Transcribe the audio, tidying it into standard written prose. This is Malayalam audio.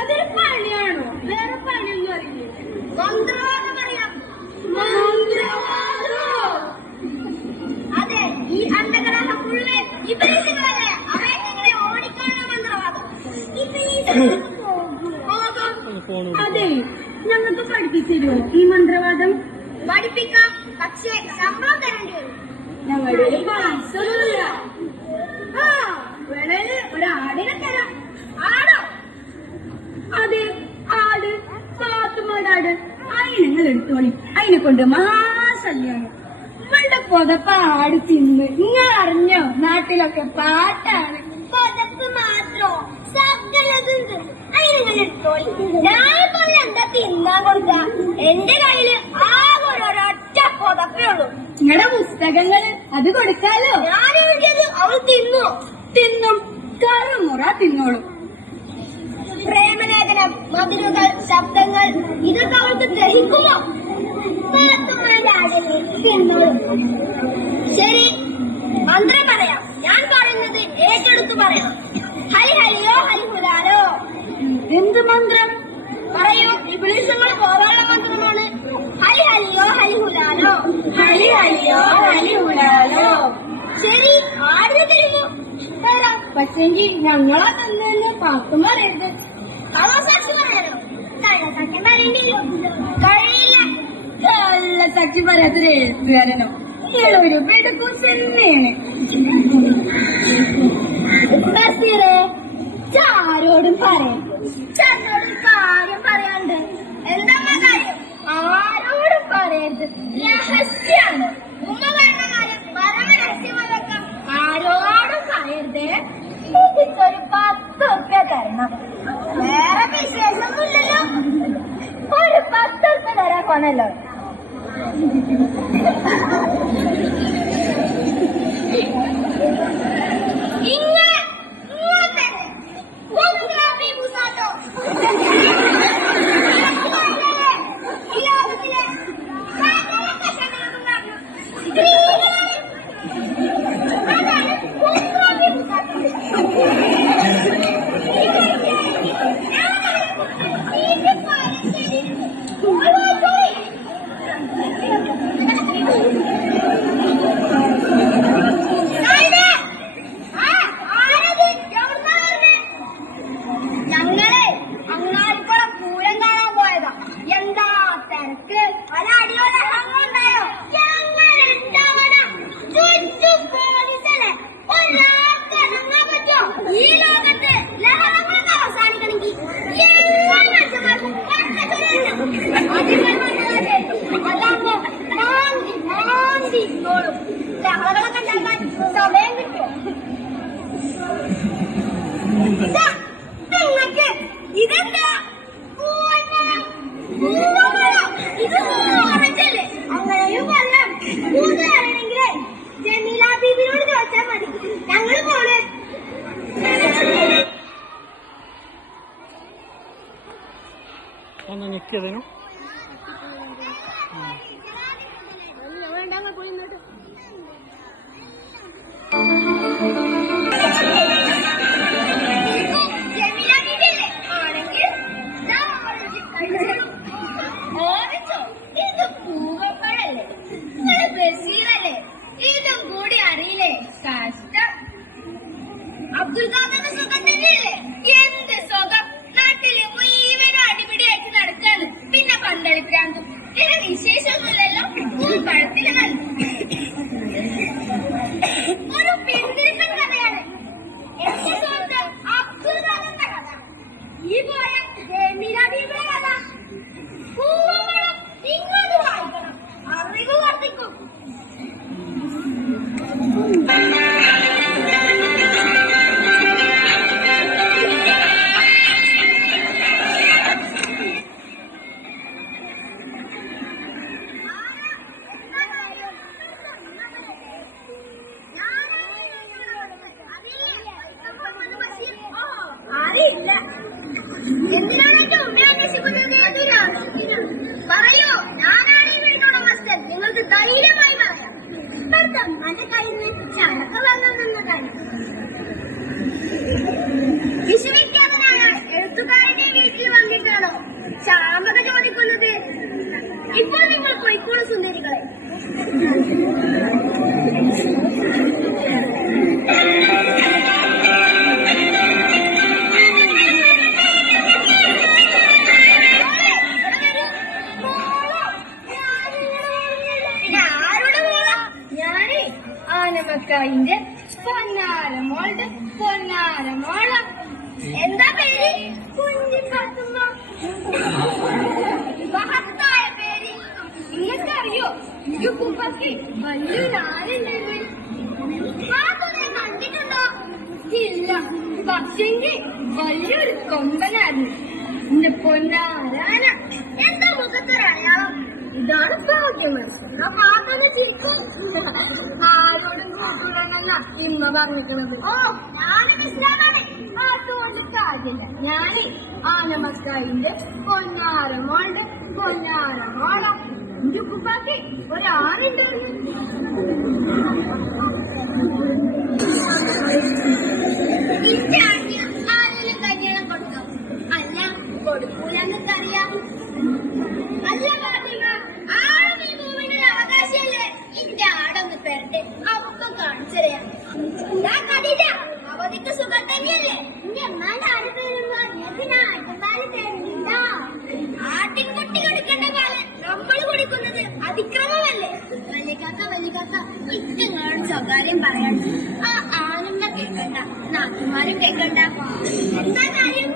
അതൊരു പണിയാണോ? വേറെ പണിയൊന്നും അറിയില്ല. അതെ, ഈ അന്ധഗ്രഹം ഫുള്ള് വിപരീതങ്ങളല്ലേ? അവരെ ഓടിക്കാനുള്ള മന്ത്രവാദം. അതെ, ഞങ്ങൾക്ക് പഠിപ്പിച്ചു തരുമോ ഈ മന്ത്രവാദം? പഠിപ്പിക്കാം, പക്ഷേ ശമ്പളം തരേണ്ടി വരും. ഞങ്ങളുടെ വേണേല് ഒരാടിനെ തരാം. ആടോ? അതെ, ആട്, പാത്തുമാടാട്. അതിനങ്ങൾ എടുത്തോളി. അതിനെ കൊണ്ട് മഹാശല്യാണ്. ഇവളുടെ പുതപ്പ് ആട് തിന്ന്. നിങ്ങൾ അറിഞ്ഞോ? നാട്ടിലൊക്കെ പാട്ടാണ്. പുതപ്പ് മാത്രോ? സകലതുണ്ട്. അതിനങ്ങൾ എടുത്തോളി. ഞാനിപ്പോ എന്താ തിന്നാൻ കൊടുക്ക? എന്റെ കയ്യില് ആകെ ഒരൊറ്റ പുതപ്പേ ഉള്ളൂ. നിങ്ങളുടെ പുസ്തകങ്ങള് അത് കൊടുക്കാലോ. ഞാൻ എഴുതിയത് അവൾ തിന്നു. തിന്നും, കറുമുറ തിന്നോളും. പ്രേമലേഖനം, മതിലുകൾ, ശബ്ദങ്ങൾ, ഇതൊക്കെ അവൾക്ക് ഗ്രഹിക്കുമോ? തിന്നോളും. ശരി, മന്ത്രം പറയാം. ഞാൻ പറയുന്നത് ഏറ്റെടുത്തു പറയണം. ഹരി ഹരിയോ ഹരിഹുലാലോ. എന്ത് മന്ത്രം? പറയൂ. ഇബ്ലീസുകൾ പോകാനുള്ള മന്ത്രമാണ്. ഹരി ഹരിയോ ഹരിഹുലാലോ. ഹരി ഹരിയോ ഹരിഹുലാലോ. ശരി, ആടിനെ തരുമോ? തരാം. പക്ഷെങ്കിൽ ഞങ്ങളാ തന്നെ പാത്തും പറയരുത്. സാക്ഷി പറയാനോ? കള്ളസാക്ഷ്യം പറയേണ്ടി വരും. കഴിയില്ല. കള്ളസാക്ഷി പറയാത്തൊരു എഴുത്തുകാരനോ? ഒരു പെടുക്കൂസെന്നെയാണ്. ആരോടും പറയരുത്. ചേട്ടനോടും കാര്യം പറയാണ്ട്. എന്താ കാര്യം? ആരോടും പറയരുത്. രഹസ്യാണ്. ഉമ്മ പറയുന്ന കാര്യം പരമരഹസ്യമായി വെക്കാം. ആരോടും പറയരുത്. ഒരു 10 ഉറുപ്യ തരണം. വേറെ വിശേഷമൊന്നുമില്ലല്ലോ. ഒരു 10 ഉറുപ്യ തരാൻ കൊന്നല്ലോ. സമയം കിട്ടുമോ? നിങ്ങൾക്ക് ഇതെന്താ? ഇത് ഓറഞ്ചല്ലേ? അങ്ങനെയും പറയാം. കൂട്ടുകാരാണെങ്കിലേ ജമീല ബീബിനോട് ചോദിച്ചാൽ മതി. ഞങ്ങള് പോണേ. ഞെക്കിയതിനു പോയി ഇന്നോട്ട്. ഇത് പൂവപ്പഴല്ലേ? നിങ്ങള് ബഷീറല്ലേ? ഇതും കൂടി അറിയില്ലേ? കഷ്ടം. അബ്ദുൽ ഖാദറിന്റെ സുഖം തന്നെയല്ലേ? എന്ത് സുഖം! നാട്ടില് മുഴുവനും അടിപിടിയായിട്ട് നടക്കാണ്. പിന്നെ അറിയില്ല. എന്തിനാണ് എന്റെ ഉമ്മയെ അന്വേഷിക്കുന്നത്? പറയൂ, ഞാനാണ് ഈ വീടിനുടമസ്ഥൻ. നിങ്ങൾക്ക് ധൈര്യമായി പറയാം. ഇപ്പോഴത്തെ അമ്മന്റെ കയ്യിൽ നിന്ന് ചടക്ക വെള്ളം നിന്നതാണ്. വിശ്വവിഖ്യാതനായ എഴുത്തുകാരന്റെ വീട്ടിൽ വന്നിട്ടാണോ ചാമ്പക ചോദിക്കുന്നത്? ഇപ്പോൾ നിങ്ങൾ പോയിക്കോളൂ സുന്ദരികളെ. ആനമക്കായിന്റെ പൊന്നാരമോളുടെ പൊന്നാരമോള. എന്താ പേര്? കുഞ്ഞിപ്പാത്തുമ്മ. മഹത്തായ പേര്. നിങ്ങൾക്കറിയോ ഈ കുപ്പയ്ക്ക് വലിയൊരു ആരുണ്ടായിരുന്നു? പാത്തുമ്മയെ കണ്ടിട്ടുണ്ടോ? ഇല്ല, പക്ഷെങ്കിൽ വലിയൊരു കൊമ്പനായിരുന്നു എന്റെ പൊന്നാരാന. എന്താ മുഖത്തൊരടയാളം? ഇതാണ് ഭാഗ്യം. ആ പാത്തൊന്ന് ചിരിക്കും. ആരോടും കൂട്ടുള്ളതെന്നല്ല ഇമ്മ പറഞ്ഞിരിക്കണത്. ഓ, ഞാനും ഇസ്ലാമാണ്. അതുകൊണ്ട് കാര്യമില്ല. ഞാന് ആനമക്കായിന്റെ പൊന്നാരമോളുടെ പൊന്നാരമോള. എന്റെ കുപ്പാക്ക് ഒരാറുണ്ടായിരുന്നു. ആരെങ്കിലും കല്യാണം കൊടുക്കാം? അല്ല, കൊടുക്കൂലെന്നറിയാം. അല്ല ഫാത്തിമ, ആളും ഈ ഭൂമിയുടെ അവകാശിയല്ലേ? ഇന്റെ ആടൊന്ന് പെരട്ടെ, അവക്ക് കാണിച്ചറിയാം. ഖദീജ, അവധിക്ക് സുഖം തന്നെയല്ലേ? ഇന്റെ അമ്മാന്റെ ആട് തരുമ്പോ ആട്ടുപാല് തരുന്നുണ്ടോ? ആട്ടിൻകുട്ടി കൊടുക്കേണ്ട പാല് നമ്മൾ കൊടുക്കുന്നത് അതിക്രമമല്ലേ? വലിക്കാത്ത ഇറ്റങ്ങളോട് സ്വകാര്യം പറയാൻ ആ ആനന്ദ കേൾക്കണ്ട, നാട്ടുമാരും കേൾക്കണ്ട. എന്താ കാര്യം?